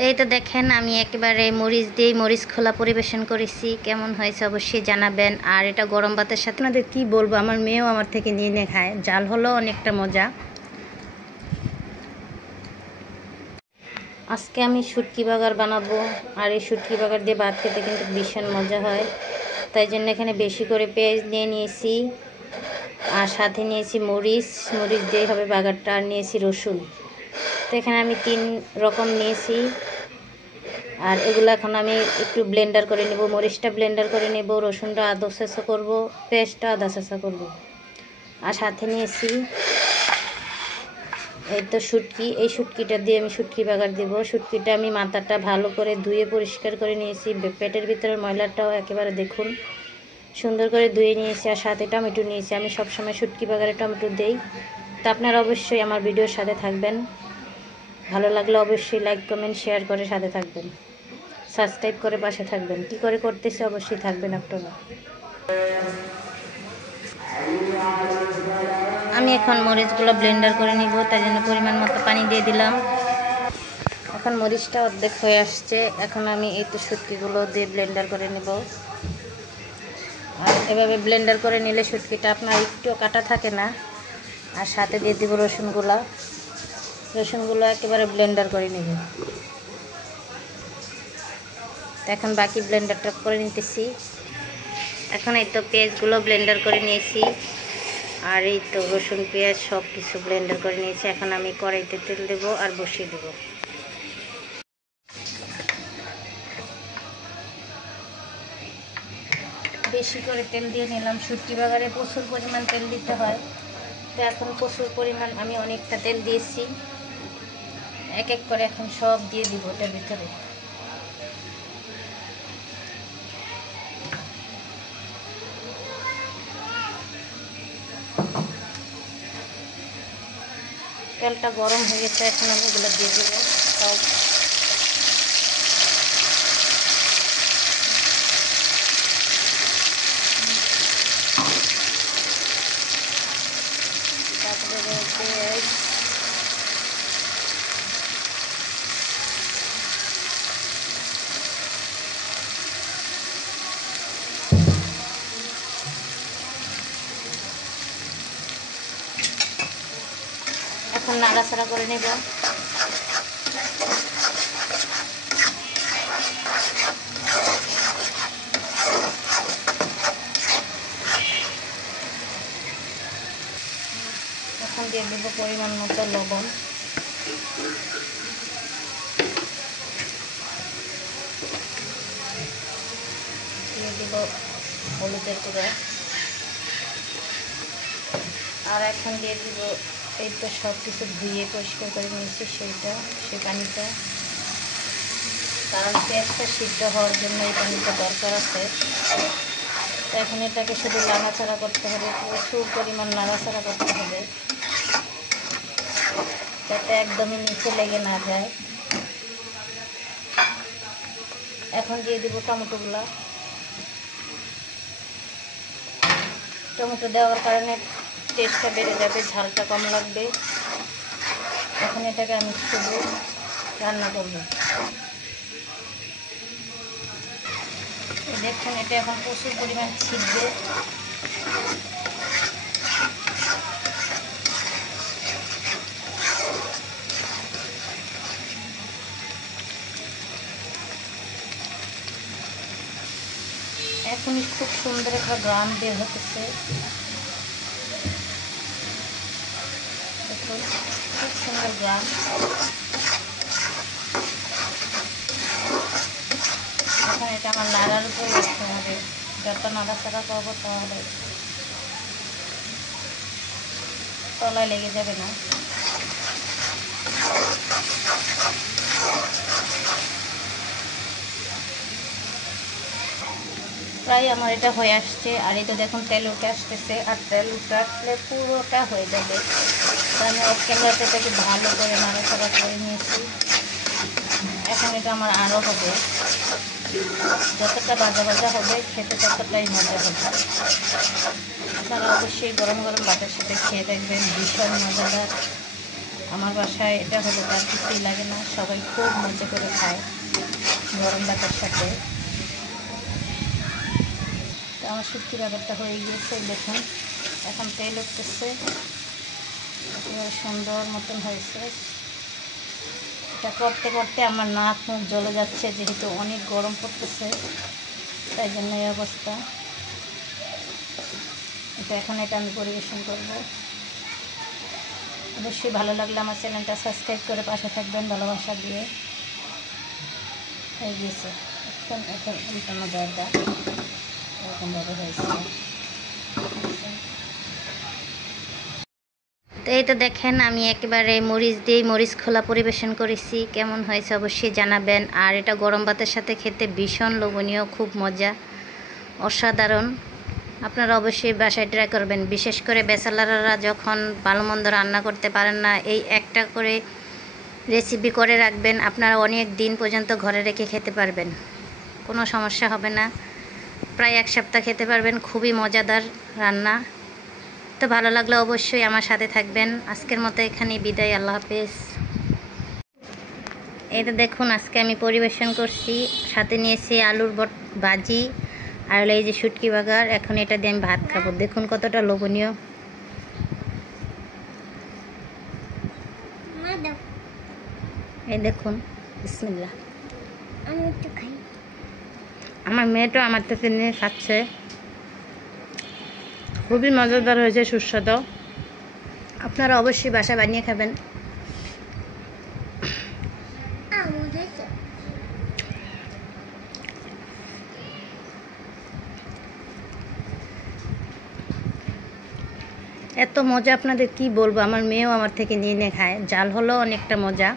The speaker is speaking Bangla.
তো এই তো দেখেন আমি একেবারে মরিচ দিয়ে মরিচ খোলা পরিবেশন করেছি। কেমন হয়েছে অবশ্যই জানাবেন। আর এটা গরম ভাতের সাথে আপনাদের কি বলবো, আমার মেয়েও আমার থেকে নিয়ে নিয়ে খায়। জাল হলো অনেকটা মজা। আজকে আমি শুটকি বাগার বানাবো, আর এই শুটকি বাগার দিয়ে ভাত খেতে কিন্তু ভীষণ মজা হয়। তাই জন্য এখানে বেশি করে পেঁয়াজ নিয়ে নিয়েছি, আর সাথে নিয়েছি মরিচ দিয়ে হবে বাগারটা, আর নিয়েছি রসুন। তো এখানে আমি 3 রকম নিয়েছি, আর এগুলো এখন আমি একটু ব্লেন্ডার করে নেব। মরিচটা ব্লেন্ডার করে নেব, রসুনটা আদা ছেঁচা করবো, পেঁয়াজটা আদা ছেঁচা করবো। আর সাথে নিয়েছি এই তো শুটকি। এই শুটকিটা দিয়ে আমি শুটকি বাগার দেবো। শুটকিটা আমি মাথাটা ভালো করে ধুয়ে পরিষ্কার করে নিয়েছি, পেটের ভিতরের ময়লাটাও একেবারে দেখুন সুন্দর করে ধুয়ে নিয়েছি। আর সাথে টমেটো নিয়েছি। আমি সবসময় শুটকি বাগারে টমেটো দেই। তো আপনারা অবশ্যই আমার ভিডিওর সাথে থাকবেন। ভালো লাগলে অবশ্যই লাইক কমেন্ট শেয়ার করে সাথে থাকবেন, সাবস্ক্রাইব করে পাশে থাকবেন। কী করে করতেছে অবশ্যই থাকবেন আপনারা। আমি এখন মরিচগুলো ব্লেন্ডার করে নিব, তাই জন্য পরিমাণ মতো পানি দিয়ে দিলাম। এখন মরিচটা অর্ধেক হয়ে আসছে। এখন আমি এই তো শুটকিগুলো দিয়ে ব্লেন্ডার করে নেব। আর এভাবে ব্লেন্ডার করে নিলে শুটকিটা আপনার একটু কাটা থাকে না। আর সাথে দিয়ে দিব রসুনগুলো একেবারে ব্লেন্ডার করে নেব। এখন বাকি ব্লেন্ডারটা করে নিতেছি। এখন এই তো পেঁয়াজগুলো ব্লেন্ডার করে নিয়েছি, আর এই তো রসুন পেঁয়াজ সব কিছু ব্লেন্ডার করে নিয়েছি। এখন আমি কড়াইতে তেল দেব আর বসিয়ে দেব। বেশি করে তেল দিয়ে নিলাম। শুটকি বাগারে প্রচুর পরিমাণ তেল দিতে হয়, তো এখন প্রচুর পরিমাণ আমি অনেকটা তেল দিয়েছি। এক এক করে এখন সব দিয়ে দিব ওটার ভিতরে। তেলটা গরম হয়ে গেছে, এখন আমি এগুলো দিয়ে দেবো সব। তারপরে রয়েছে এখন নাড়াচাড়া করে নেব। এখন দিয়ে দেবো পরিমাণ মতো লবণ, দিয়ে দিব হলুদের গুঁড়া, আর এখন দিয়ে দিব এই তো সব কিছু ধুয়ে পরিষ্কার করে নিয়েছি সেই পানিটা, কারণ পেঁয়াজটা সিদ্ধ হওয়ার জন্য এই পানিটা দরকার আছে। তো এখন এটাকে শুধু নাড়াচাড়া করতে হবে, প্রচুর পরিমাণ নাড়াচাড়া করতে হবে যাতে একদমই নিচে লেগে না যায়। এখন দিয়ে দিব টমেটোগুলা। টমেটো দেওয়ার কারণে টেস্টটা বেড়ে যাবে, ঝালটা কম লাগবে। এখন এটাকে আমি শুধু রান্না করব। দেখুন এটা এখন প্রচুর পরিমাণ ছিটবে। এখনই খুব সুন্দর একটা গ্রাম বের হতেছে, দেখুন খুব সুন্দর গ্রাম। এখন এটা আমার নাড়ার উপর রাখতে হবে, যত নাড়াচাড়া করবো তাহলে তলায় লেগে যাবে না। প্রায় আমার এটা হয়ে আসছে, আর এটা দেখুন তেল উঠে আসতেছে, আর তেল উঠে আসলে পুরোটা হয়ে যাবে। আমি অফ ক্যামেরাতে এটাকে ভালো করে নাড়াচাড়া করে নিয়েছি। এখন এটা আমার আরও হবে, যতটা ভাজা ভাজা হবে খেতে ততটাই মজা হবে। আপনারা অবশ্যই গরম গরম ভাতের সাথে খেয়ে দেখবেন, ভীষণ মজাদার। আমার বাসায় এটা হলো তার কিছুই লাগে না, সবাই খুব মজা করে খায় গরম ভাতের সাথে। তো আমার শুটকি ব্যাপারটা হয়ে গিয়েছে, দেখুন এখন তেল উঠতেছে, একেবারে সুন্দর মতন হয়েছে। এটা করতে করতে আমার নাক মুখ জ্বলে যাচ্ছে, যেহেতু অনেক গরম পড়তেছে, তাই জন্য এই অবস্থা। এটা এখন আমি পরিবেশন করব। অবশ্যই ভালো লাগলে আমার চ্যানেলটা সাবস্ক্রাইব করে পাশে থাকবেন ভালোবাসা দিয়ে। হয়ে গিয়েছে, এখন উল্টানো দরকার, এরকমভাবে হয়েছে। তো এই তো দেখেন আমি একেবারে মরিচ দিয়ে মরিচ খোলা পরিবেশন করেছি, কেমন হয়েছে অবশ্যই জানাবেন। আর এটা গরম ভাতের সাথে খেতে ভীষণ লোভনীয়, খুব মজা, অসাধারণ। আপনারা অবশ্যই বাসায় ট্রাই করবেন। বিশেষ করে ব্যাচেলাররা যখন ভালো মন্দ রান্না করতে পারেন না, এই একটা করে রেসিপি করে রাখবেন, আপনারা অনেক দিন পর্যন্ত ঘরে রেখে খেতে পারবেন, কোনো সমস্যা হবে না, প্রায় 1 সপ্তাহ খেতে পারবেন। খুবই মজাদার রান্না। তো ভালো লাগলে অবশ্যই আমার সাথে থাকবেন। আজকের মতো এখানেই বিদায়, আল্লাহ হাফেজ। এটা দেখুন আজকে আমি পরিবেশন করছি, সাথে নিয়েছি আলুর ভাজি আর হলো এই যে শুটকি বাগার। এখন এটা দিয়ে আমি ভাত খাবো, দেখুন কতটা লোভনীয়। এই দেখুন, বিসমিল্লাহ। আমার মেয়েটা আমার থেকে নিয়ে খাচ্ছে, খুবই মজাদার হয়েছে, সুস্বাদু। আপনারা অবশ্যই বাসায় বানিয়ে খাবেন। এত মজা আপনাদের কি বলবো, আমার মেয়েও আমার থেকে নিয়ে নিয়ে খায়। জাল হলো অনেকটা মজা।